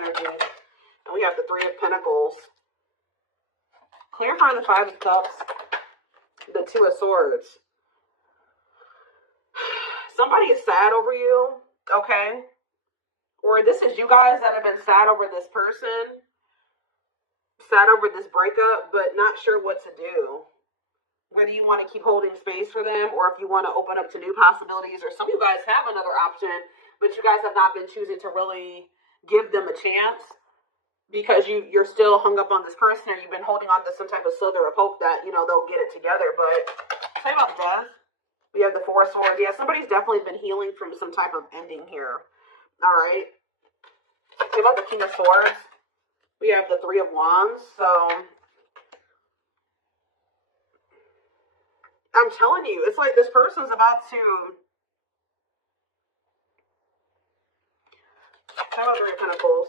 energy. And we have the Three of Pentacles. Clarifying the Five of Cups. The Two of Swords. Somebody is sad over you, okay? Or this is you guys that have been sad over this person. Sad over this breakup, but not sure what to do. Whether you want to keep holding space for them or if you want to open up to new possibilities, or some of you guys have another option, but you guys have not been choosing to really give them a chance because you're still hung up on this person, or you've been holding on to some type of slither of hope that, you know, they'll get it together. But say about death. We have the Four of Swords. Yeah, somebody's definitely been healing from some type of ending here. All right. Say about the King of Swords. We have the Three of Wands. So I'm telling you, it's like this person's about to... Talk about Three of Pentacles.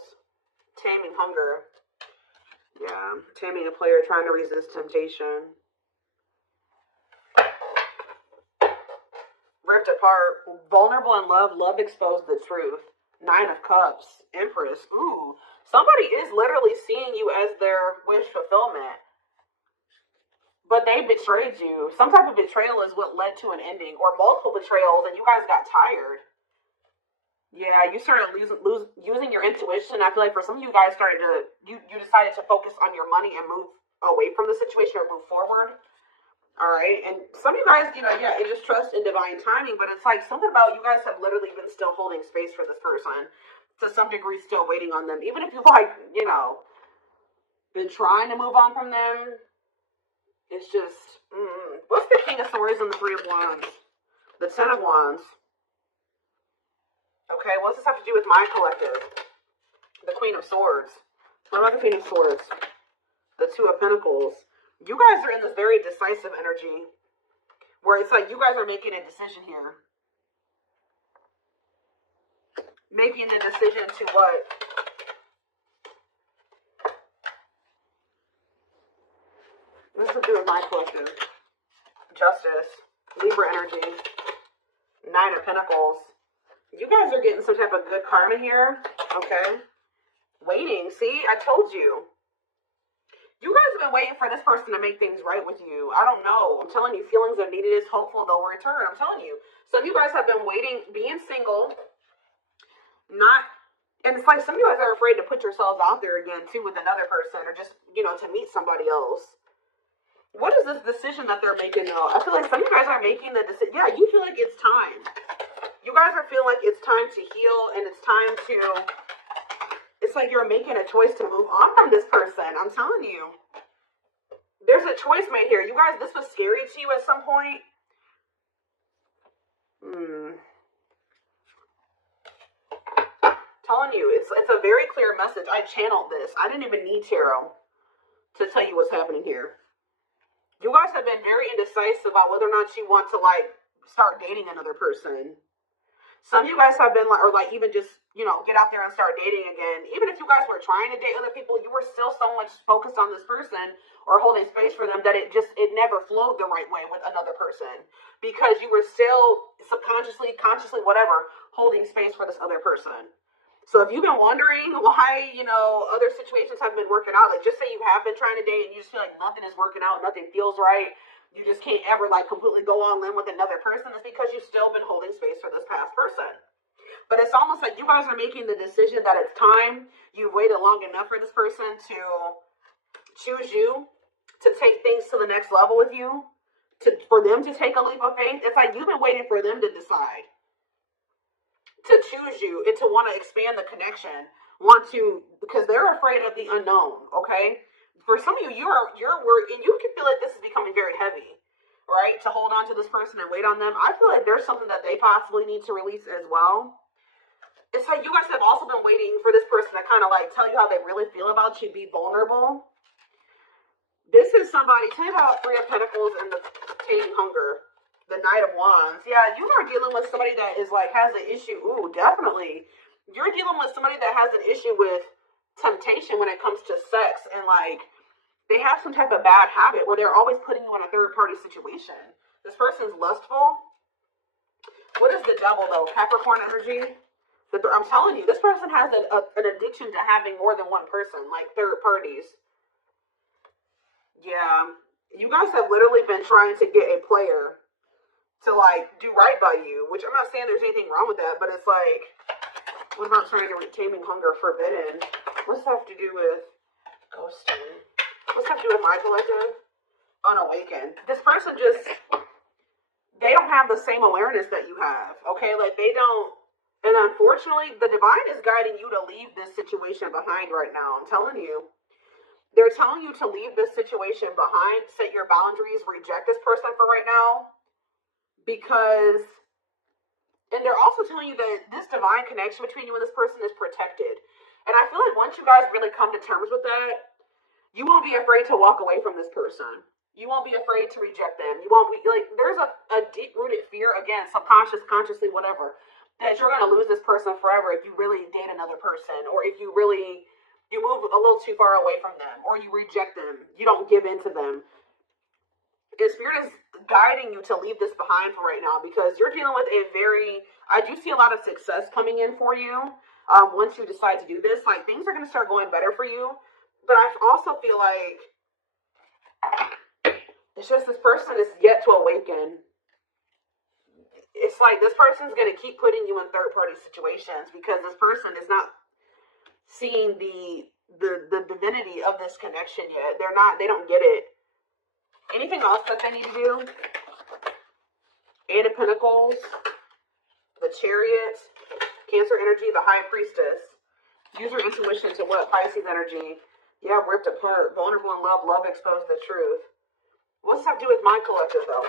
Taming hunger. Yeah, taming a player trying to resist temptation. Ripped apart. Vulnerable in love. Love exposed the truth. Nine of Cups. Empress. Ooh. Somebody is literally seeing you as their wish fulfillment. But they betrayed you. Some type of betrayal is what led to an ending, or multiple betrayals, and you guys got tired. Yeah, you started using your intuition. I feel like for some of you guys you decided to focus on your money and move away from the situation or move forward. All right, and some of you guys, you know, yeah, it just trust in divine timing, but it's like something about you guys have literally been still holding space for this person, to some degree still waiting on them, even if you've like, you know, been trying to move on from them. It's just, what's the King of Swords and the Three of Wands? The Ten of Wands. Okay, what does this have to do with my collective? The Queen of Swords. What about the Queen of Swords? The Two of Pentacles. You guys are in this very decisive energy where it's like you guys are making a decision here. Making the decision to what? This is to do with my collective. Justice. Libra energy. Nine of Pentacles. You guys are getting some type of good karma here. Okay. Waiting. See, I told you. You guys have been waiting for this person to make things right with you. I don't know. I'm telling you, feelings of needed is hopeful they'll return. I'm telling you. Some of you guys have been waiting, being single. And it's like some of you guys are afraid to put yourselves out there again, too, with another person, or just, you know, to meet somebody else. What is this decision that they're making, though? I feel like some of you guys are making the decision. Yeah, you feel like it's time. You guys are feeling like it's time to heal, and it's time to... It's like you're making a choice to move on from this person. I'm telling you. There's a choice made here. You guys, this was scary to you at some point. Telling you, it's a very clear message. I channeled this. I didn't even need Taro to tell you what's happening here. You guys have been very indecisive about whether or not you want to, like, start dating another person. Some of you guys have been, like, or, like, even just, you know, get out there and start dating again. Even if you guys were trying to date other people, you were still so much focused on this person or holding space for them that it never flowed the right way with another person. Because you were still subconsciously, consciously, whatever, holding space for this other person. So if you've been wondering why, you know, other situations haven't been working out, like just say you have been trying to date and you just feel like nothing is working out, nothing feels right, you just can't ever like completely go all in with another person, it's because you've still been holding space for this past person. But it's almost like you guys are making the decision that it's time. You've waited long enough for this person to choose you, to take things to the next level with you, for them to take a leap of faith. It's like you've been waiting for them to decide to choose you and to want to expand the connection, because they're afraid of the unknown. Okay, for some of you, you're worried, and you can feel like this is becoming very heavy, right? To hold on to this person and wait on them. I feel like there's something that they possibly need to release as well. It's like you guys have also been waiting for this person to kind of like tell you how they really feel about you, be vulnerable. This is somebody. Tell me about Three of Pentacles and the Taming Hunger. The Knight of Wands. Yeah, you are dealing with somebody that is like has an issue. Ooh, definitely. You're dealing with somebody that has an issue with temptation when it comes to sex, and like they have some type of bad habit where they're always putting you in a third party situation. This person's lustful. What is the Devil though? Capricorn energy. I'm telling you, this person has an addiction to having more than one person, like third parties. Yeah. You guys have literally been trying to get a player to like do right by you, which I'm not saying there's anything wrong with that, but it's like, what about trying to taming hunger forbidden? What's that have to do with ghosting? What's that have to do with my collective? Unawakened. This person just, they don't have the same awareness that you have, okay? Like they don't, and unfortunately, the divine is guiding you to leave this situation behind right now. I'm telling you. They're telling you to leave this situation behind, set your boundaries, reject this person for right now. Because, and they're also telling you that this divine connection between you and this person is protected. And I feel like once you guys really come to terms with that, you won't be afraid to walk away from this person. You won't be afraid to reject them. You won't be, like, there's a deep-rooted fear, again, subconscious, consciously, whatever, that you're going to lose this person forever if you really date another person, or if you really, you move a little too far away from them, or you reject them, you don't give in to them. The spirit is guiding you to leave this behind for right now, because you're dealing with a very, I do see a lot of success coming in for you. Once you decide to do this, like, things are going to start going better for you. But I also feel like it's just this person is yet to awaken. It's like this person's going to keep putting you in third-party situations because this person is not seeing the divinity of this connection yet. They don't get it. Anything else that they need to do? Eight of Pentacles, the Chariot, Cancer energy, the High Priestess. Use your intuition to what? Pisces energy. Yeah, ripped apart, vulnerable in love, love exposed the truth. What's that have to do with my collective, though?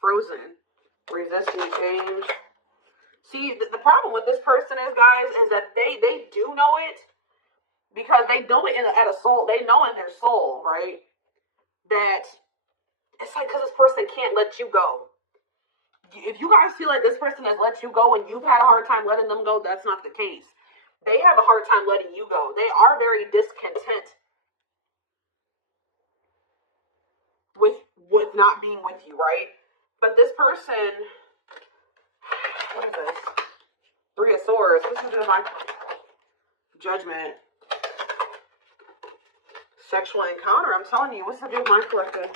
Frozen. Resisting change. See, the problem with this person is, guys, is that they do know it because they know it at a soul. They know in their soul, right? That it's like because this person can't let you go. If you guys feel like this person has let you go and you've had a hard time letting them go, that's not the case. They have a hard time letting you go. They are very discontent with not being with you, right? But this person, what is this? Three of Swords. This is my Judgment. Sexual encounter. I'm telling you, what's to do with my collective?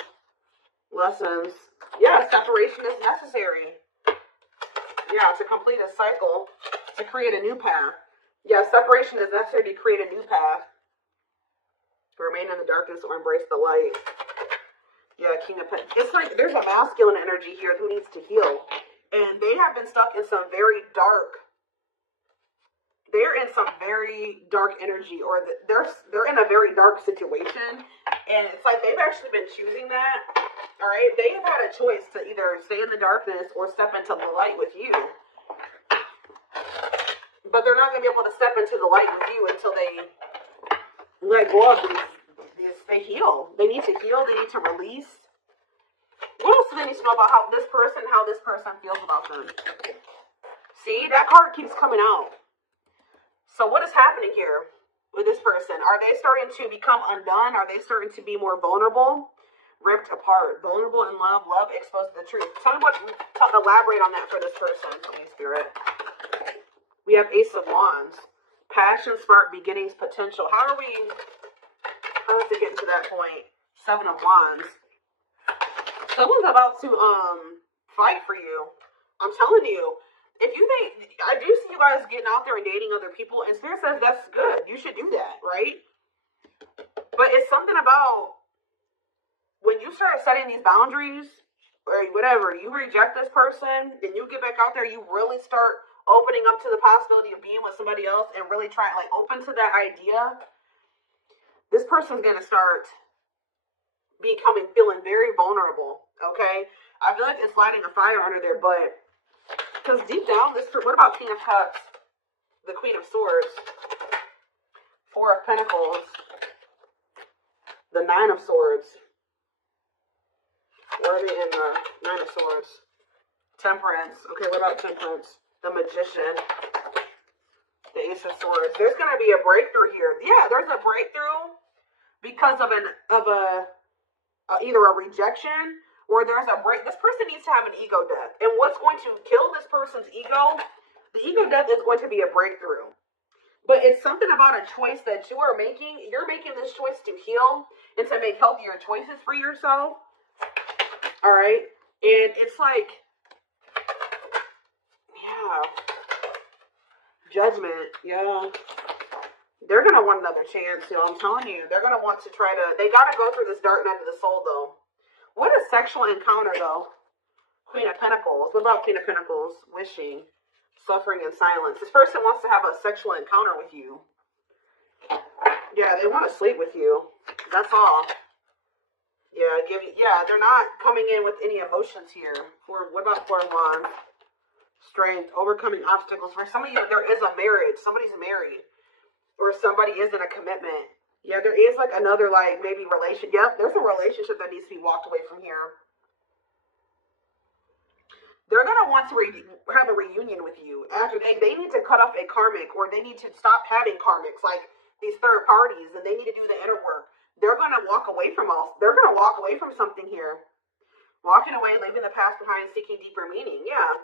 Lessons. Yeah, separation is necessary. Yeah, to complete a cycle, to create a new path. Yeah, separation is necessary to create a new path. Remain in the darkness or embrace the light. Yeah, King of Pentacles. It's like there's a masculine energy here who needs to heal. And they have been stuck in some very dark, they're in some very dark energy, or they're in a very dark situation. And it's like they've actually been choosing that. All right, they have had a choice to either stay in the darkness or step into the light with you. But they're not going to be able to step into the light with you until they let go of these. They heal. They need to heal. They need to release. What else do they need to know about how this person feels about them? See, that card keeps coming out. So what is happening here with this person? Are they starting to become undone? Are they starting to be more vulnerable? Ripped apart. Vulnerable in love. Love exposed to the truth. Tell me elaborate on that for this person, Holy Spirit. We have Ace of Wands. Passion, spark, beginnings, potential. How does it get to that point? Seven of Wands. Someone's about to fight for you. I'm telling you. If you think, I do see you guys getting out there and dating other people, and Spirit says that's good. You should do that, right? But it's something about when you start setting these boundaries, or whatever, you reject this person, then you get back out there, you really start opening up to the possibility of being with somebody else and really trying, like, open to that idea. This person's going to start feeling very vulnerable, okay? I feel like it's lighting a fire under there, but because deep down, what about King of Cups? The Queen of Swords. Four of Pentacles. The Nine of Swords. Where are they in the Nine of Swords? Temperance. Okay, what about Temperance? The Magician. The Ace of Swords. There's going to be a breakthrough here. Yeah, there's a breakthrough because of either a rejection or there's a break. This person needs to have an ego death. And what's going to kill this person's ego, The ego death is going to be a breakthrough. But it's something about a choice that you are making. You're making this choice to heal and to make healthier choices for yourself. All right? And it's like, yeah. Judgment, yeah. They're going to want another chance, too. I'm telling you. They're going to want to try to, they got to go through this dark night of the soul, though. What a sexual encounter, though. Queen of Pentacles. What about Queen of Pentacles? Wishing. Suffering in silence. This person wants to have a sexual encounter with you. Yeah, they want to sleep with you. That's all. Yeah, they're not coming in with any emotions here. What about Four of Wands? Strength, overcoming obstacles. For some of you, there is a marriage. Somebody's married. Or somebody is in a commitment. Yeah, there is like another, like, maybe relation. Yep, there's a relationship that needs to be walked away from here. They're going to want to have a reunion with you. After they need to cut off a karmic, or they need to stop having karmics, like these third parties, and they need to do the inner work. They're going to walk away from they're going to walk away from something here. Walking away, leaving the past behind, seeking deeper meaning. Yeah.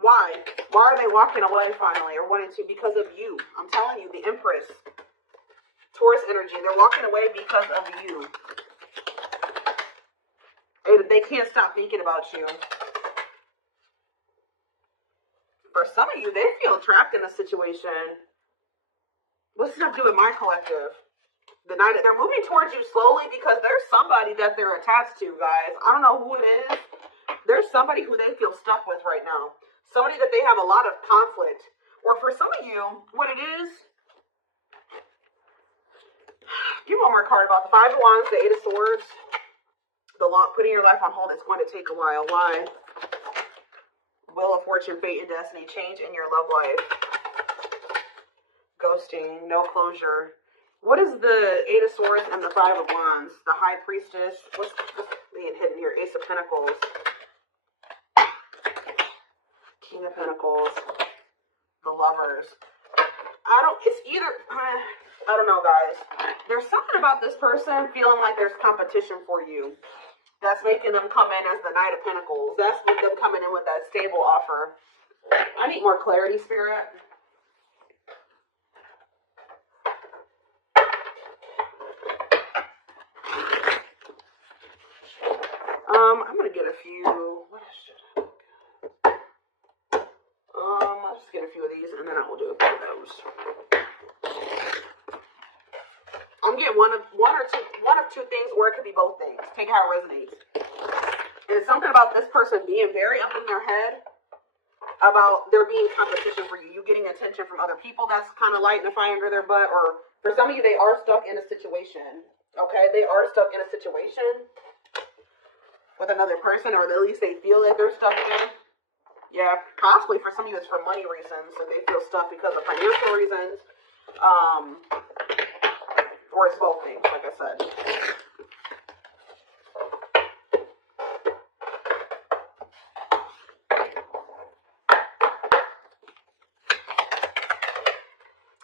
Why? Why are they walking away finally, or wanting to? Because of you. I'm telling you, the Empress. Taurus energy. They're walking away because of you. They can't stop thinking about you. For some of you, they feel trapped in a situation. What's this have to do with my collective? They're moving towards you slowly because there's somebody that they're attached to, guys. I don't know who it is. There's somebody who they feel stuck with right now. Somebody that they have a lot of conflict. Or for some of you, what it is. Give one more card about the Five of Wands, the Eight of Swords. Putting your life on hold, it's going to take a while. Why? Wheel of Fortune, fate, and destiny. Change in your love life. Ghosting, no closure. What is the Eight of Swords and the Five of Wands? The High Priestess. What's being hidden here? Ace of Pentacles. King of Pentacles. The Lovers. I don't know, guys. There's something about this person feeling like there's competition for you. That's making them come in as the Knight of Pentacles. That's with them coming in with that stable offer. I need more clarity, Spirit. I'm going to get a few. What should I get? I'll just get a few of these, and then I will do a few of those. I'm getting one of two things, or it could be both things. Take how it resonates. And it's something about this person being very up in their head about there being competition for you. You getting attention from other people that's kind of lighting a fire under their butt. Or for some of you, they are stuck in a situation. Okay? They are stuck in a situation with another person, or at least they feel like they're stuck in. Yeah, possibly for some of you, it's for money reasons. So they feel stuck because of financial reasons. Or it's both things, like I said.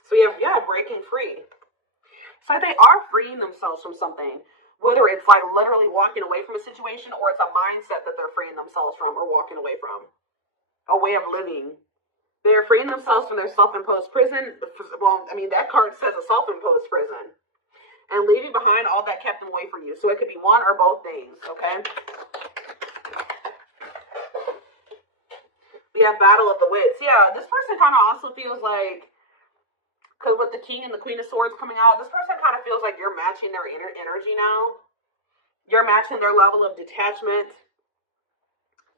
So breaking free. So they are freeing themselves from something. Whether it's like literally walking away from a situation, or it's a mindset that they're freeing themselves from or walking away from. A way of living. They are freeing themselves from their self-imposed prison. Well, I mean, that card says a self-imposed prison. And leaving behind all that kept them away from you. So it could be one or both things, okay? We have Battle of the Wits. Yeah, this person kind of also feels like, because with the King and the Queen of Swords coming out, this person kind of feels like you're matching their energy now. You're matching their level of detachment,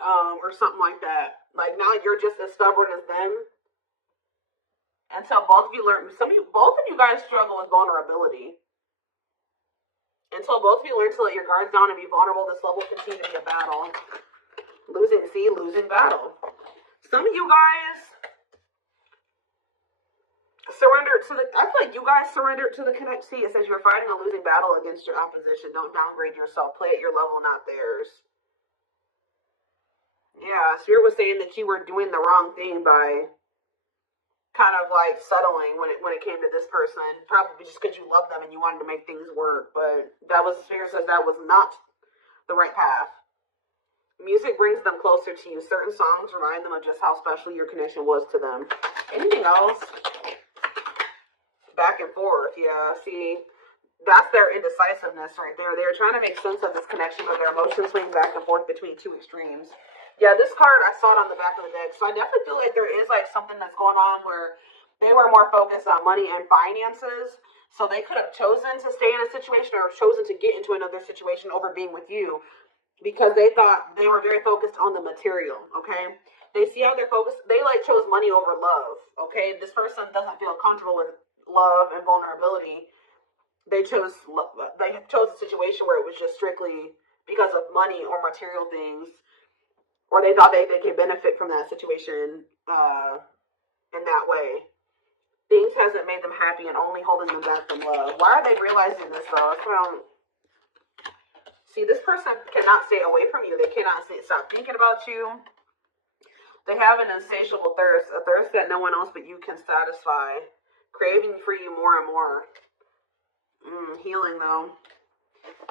or something like that. Like now you're just as stubborn as them. Until both of you learn, both of you guys struggle with vulnerability. Until both of you learn to let your guards down and be vulnerable, this love will continue to be a battle. Losing battle. Some of you guys surrender to I feel like you guys surrendered to the connect. See, it says you're fighting a losing battle against your opposition. Don't downgrade yourself. Play at your level, not theirs. Yeah, Spirit was saying that you were doing the wrong thing by kind of like settling when it came to this person, probably just because you love them and you wanted to make things work. But Spirit says that was not the right path. Music brings them closer to you. Certain songs remind them of just how special your connection was to them. Anything else? Back and forth, yeah. See, that's their indecisiveness right there. They're trying to make sense of this connection, but their emotions swing back and forth between two extremes. Yeah, this card, I saw it on the back of the deck. So I definitely feel like there is like something that's going on where they were more focused on money and finances. So they could have chosen to stay in a situation or chosen to get into another situation over being with you because they thought they were very focused on the material, okay? They see how they're focused. They like chose money over love, okay? This person doesn't feel comfortable with love and vulnerability. They chose a situation where it was just strictly because of money or material things, or they thought they could benefit from that situation in that way. Things hasn't made them happy and only holding them back from love. Why are they realizing this though? See, this person cannot stay away from you. They cannot stop thinking about you. They have an insatiable thirst, a thirst that no one else but you can satisfy, craving for you more and more. Healing though.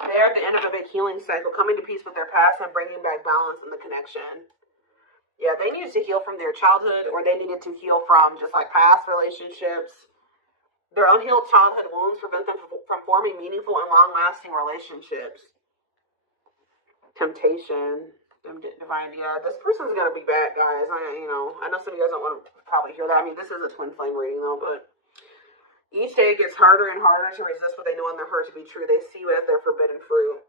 They're at the end of a big healing cycle, coming to peace with their past and bringing back balance in the connection. Yeah, they needed to heal from their childhood, or they needed to heal from just like past relationships. Their unhealed childhood wounds prevent them from forming meaningful and long-lasting relationships. Temptation, divine. Yeah, this person's gonna be bad, guys. I know some of you guys don't want to probably hear that. I mean, this is a twin flame reading though, but each day it gets harder and harder to resist what they know in their heart to be true. They see you as their forbidden fruit.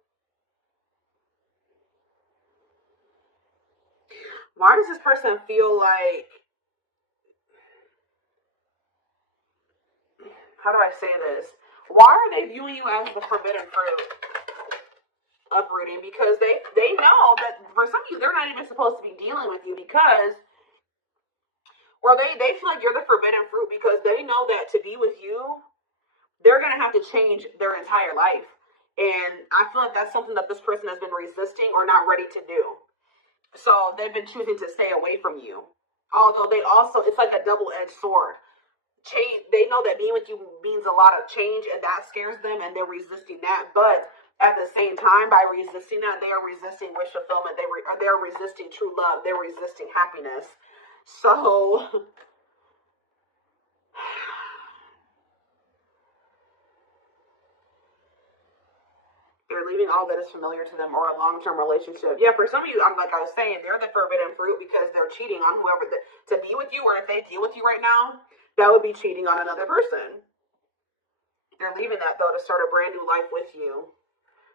Why does this person feel like, how do I say this? Why are they viewing you as the forbidden fruit? Uprooting, because they know that for some of you, they're not even supposed to be dealing with you because, or they feel like you're the forbidden fruit because they know that to be with you, they're going to have to change their entire life. And I feel like that's something that this person has been resisting or not ready to do. So they've been choosing to stay away from you. Although it's like a double-edged sword. Change. They know that being with you means a lot of change, and that scares them, and they're resisting that. But at the same time, by resisting that, they are resisting wish fulfillment. They're resisting true love. They're resisting happiness. So they're leaving all that is familiar to them or a long-term relationship. Yeah, for some of you, like I was saying, they're the forbidden fruit because they're cheating on whoever to be with you, or if they deal with you right now, that would be cheating on another person. They're leaving that though to start a brand new life with you.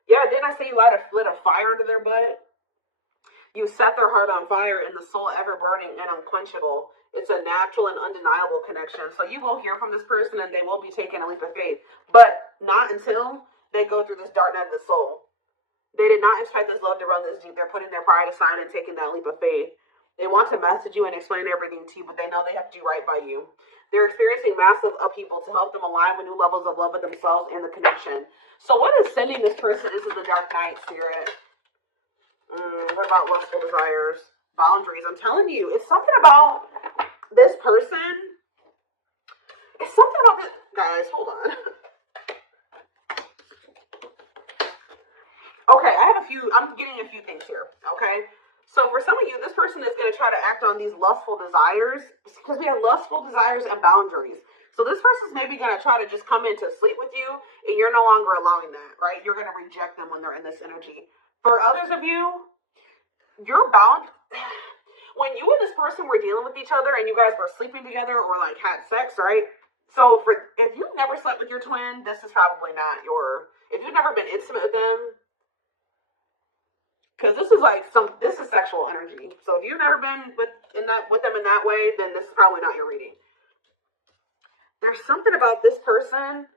Yeah, didn't I say you lit a fire under their butt? You set their heart on fire and the soul ever burning and unquenchable. It's a natural and undeniable connection. So you will hear from this person and they will be taking a leap of faith, but not until they go through this dark night of the soul. They did not expect this love to run this deep. They're putting their pride aside and taking that leap of faith. They want to message you and explain everything to you, but they know they have to do right by you. They're experiencing massive upheaval to help them align with new levels of love with themselves and the connection. So what is sending this person into the dark night, Spirit? What about lustful desires? Boundaries. I'm telling you, it's something about this person. It's something about this. Guys, hold on. Okay, I'm getting a few things here, okay? So for some of you, this person is going to try to act on these lustful desires because we have lustful desires and boundaries. So this person's maybe going to try to just come in to sleep with you and you're no longer allowing that, right? You're going to reject them when they're in this energy. For others of you, you're bound. When you and this person were dealing with each other and you guys were sleeping together or like had sex, right? So if you've never slept with your twin, this is probably not if you've never been intimate with them, because this is sexual energy. So if you've never been with them in that way, then this is probably not your reading. There's something about this person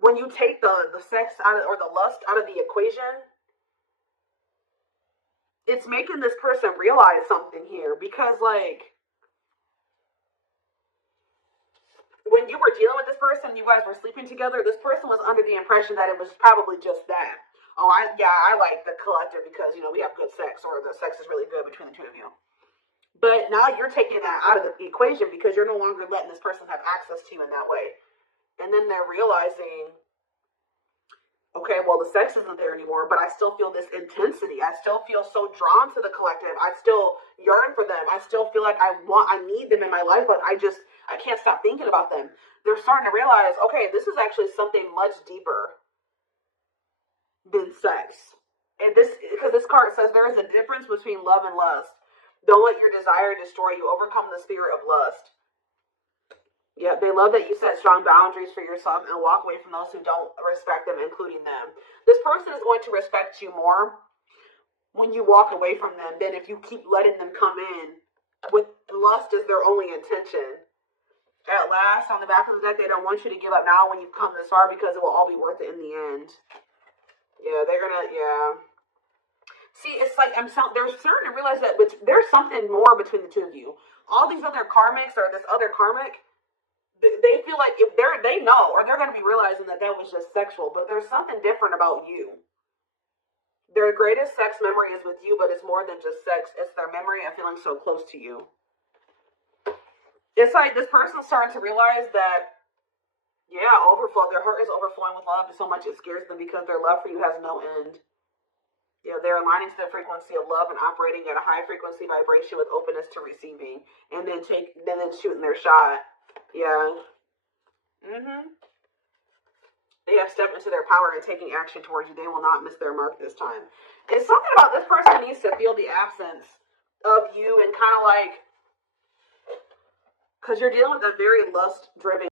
when you take the sex out of, or the lust out of the equation. It's making this person realize something here because when you were dealing with this person, you guys were sleeping together. This person was under the impression that it was probably just that. Oh, I like the collective because, we have good sex, or the sex is really good between the two of you. But now you're taking that out of the equation because you're no longer letting this person have access to you in that way. And then they're realizing Okay, well, the sex isn't there anymore, but I still feel this intensity. I still feel so drawn to the collective. I still yearn for them. I still feel like I need them in my life, but I can't stop thinking about them. They're starting to realize, okay, this is actually something much deeper than sex. And because this card says there is a difference between love and lust. Don't let your desire destroy you. Overcome the spirit of lust. Yeah, they love that you set strong boundaries for yourself and walk away from those who don't respect them, including them. This person is going to respect you more when you walk away from them than if you keep letting them come in with lust as their only intention. At last, on the back of the deck, they don't want you to give up now when you've come this far because it will all be worth it in the end. Yeah, See, it's like they're starting to realize that there's something more between the two of you. All these other karmics or this other karmic, they feel like if they know, or they're going to be realizing that was just sexual, but there's something different about you. Their greatest sex memory is with you, but it's more than just sex. It's their memory of feeling so close to you. It's like this person's starting to realize that, overflow. Their heart is overflowing with love so much it scares them because their love for you has no end. Yeah, they're aligning to the frequency of love and operating at a high frequency vibration with openness to receiving, and then shooting their shot. Yeah. They have stepped into their power and taking action towards you. They will not miss their mark this time. It's something about this person needs to feel the absence of you and kind of like, because you're dealing with a very lust-driven